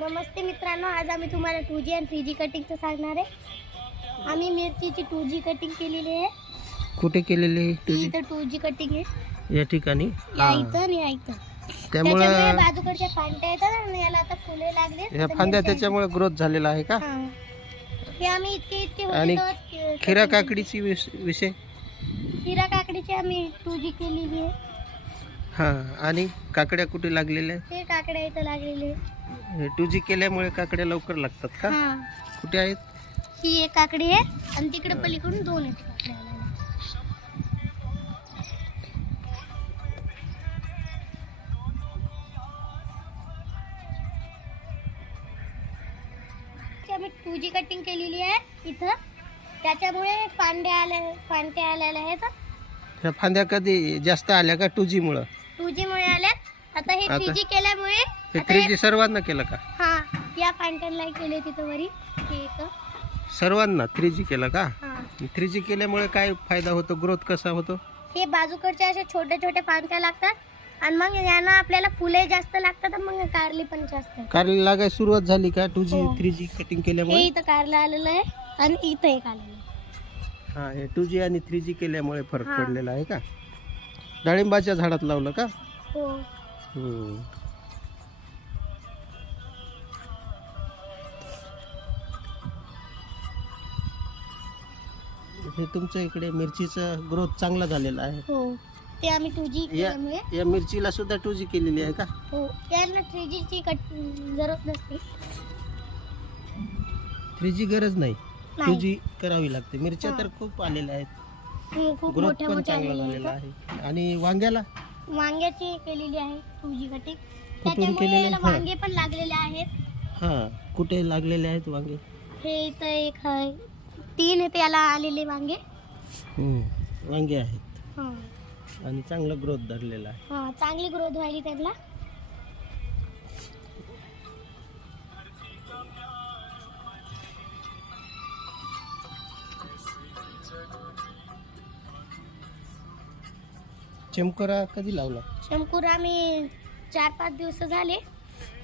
नमस्ते मित्रांनो आज आम्ही तुम्हाला टू जी आणि थ्री जी कटिंगचं सांगणार आहे. आम्ही मिरचीची टू जी कटिंग केलेली आहे. कुठे केलेली आहे तुझी इथं टू जी कटिंग आहे. या ठिकाणी? या हा. इथं आणि या इथं. त्यामुळं त्याच्यामुळे बाजूकडच्या फांट्या येतात आणि याला आता फुले लागले ह्या फांद्या त्याच्यामुळे ग्रोथ झालेला आहे का? हे. आम्ही इतके इतके होते आणि तेव्हाच के- खिरा काकडीची विष- विषय. खिरा काकडीची आम्ही टू जी केलेली आहे. हा आणि काकड्या कुठे लागलेल्या हे काकड्या इथं लागलेले आहे टू जी केल्यामुळे काकड्या लवकर लागतात का? हा. कुठे आहेत? ही एक काकडी आहे आणि तिकडे पलीकडून दोन आहेत काकड्या आलेल्या. आम्ही टू जी कटिंग केलेली आहे इथं. त्याच्यामुळे फांद्या आल्या फांद्या आलेल्या आहेत. ह्या फांद्या कधी जास्त आल्या का टू जी मुळे आता हे आता- थ्री जी केल्यामुळे हे आता थ्री हे- जी सर्वांना केलं का? हा या फांट्यांना केले तिथं वरी. हे इथं सर्वांना थ्री जी केलं का? हा. थ्री जी केल्यामुळे काय फायदा होतो? ग्रोथ कसा होतो? हे बाजूकडच्या अशा छोट्या छोट्या फांद्या लागतात. आणि मग यांना आपल्याला फुले जास्त लागतात आणि मग कारली पण जास्त. कारली लागायला सुरुवात झाली का टू जी हो. थ्री जी कटिंग हे केल्यामुळे इथं कारलं आलेलं आहे आणि इथं एक आलेलं आहे. हा हे टू जी आणि थ्री जी केल्यामुळे फरक हा. पडलेला आहे का? डाळिंबाच्या झाडात लावलं का? हो. हम्म. हे तुमच्या इकडे मिरचीचा ग्रोथ चांगला झालेला आहे. हो. ते आम्ही टू जी या केल्यामुळे. या मिरचीला सुद्धा टू जी केलेली आहे का? हो. थ्री जीची कट जरूरत नसते. थ्री जी गरज नाही. टू नाही जी करावी लागते. मिरच्या हा. तर खूप आलेल्या आहेत. हम्म, खूप ग्रोथ मोठ्या पण मोठ्या चांगला आलेल्या झालेला आहेत. आहे. आणि वांग्याला? वांग्याची केलेली आहे जी कटिंग. कुठून त्याच्यामुळे केलेली? याला हा. वांगे पण लागलेले आहेत. हा. कुठे लागलेले आहेत वांगे? हे इथं एक आहे. तीन आहेत याला आलेले वांगे. हम्म. वांगे आहेत. हा. आणि चांगला ग्रोथ धरलेला आहे. हा चांगली ग्रोथ व्हायली त्यांना चमकोरा कधी लावला? शंकूर आम्ही चार पाच दिवस झाले.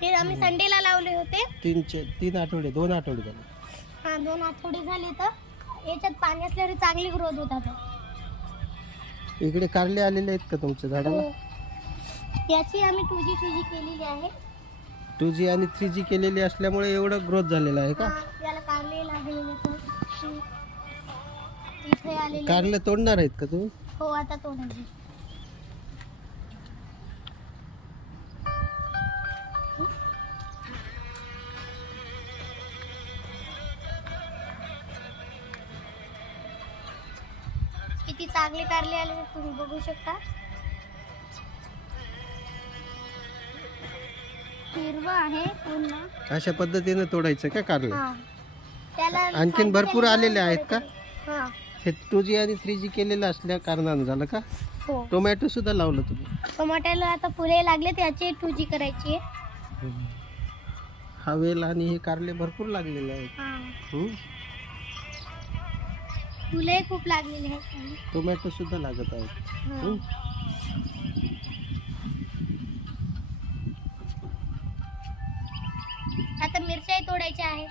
ते आम्ही संडेला लावले होते. तीन चे तीन आठवडे दोन आठवडे झाले. हा दोन आठवडे झाले तर. याच्यात पाणी असल्यावर चांगली ग्रोथ होतात. इकडे कारले आलेले आहेत का तुमच्या झाडाला? हो. याची आम्ही टू जी टू जी केलेली आहे. टू जी आणि थ्री जी केलेली असल्यामुळे एवढं ग्रोथ झालेला आहे का? हा, याला कारले लागलेले तर इथे आलेले कारले तोडणार आहेत का तुम्ही? हो आता तो किती चांगले कारले आले तुम्ही बघू शकता. हिरवं आहे पूर्ण. अशा पद्धतीने तोडायचं का कारले? हा. त्याला आणखीन भरपूर आलेले आहेत का? हा. हे टू जी आणि थ्री जी केलेलं असल्या कारणानं झालं का? हो. टोमॅटो सुद्धा लावलं तुम्ही. टमाट्याला आता फुले लागले त्याची टू जी करायची आहे. हा वेल आणि हे कारले भरपूर लागलेले आहेत. हा. हम्म. फुले खूप लागलेली आहेत टोमॅटो सुद्धा लागत आहेत. हा. आता मिरच्याही तोडायच्या आहे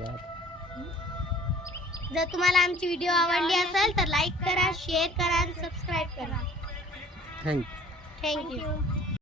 या. जर तुम्हाला आमची व्हिडिओ आवडली असेल तर लाईक करा शेअर करा आणि सबस्क्राईब करा. Thank you thank you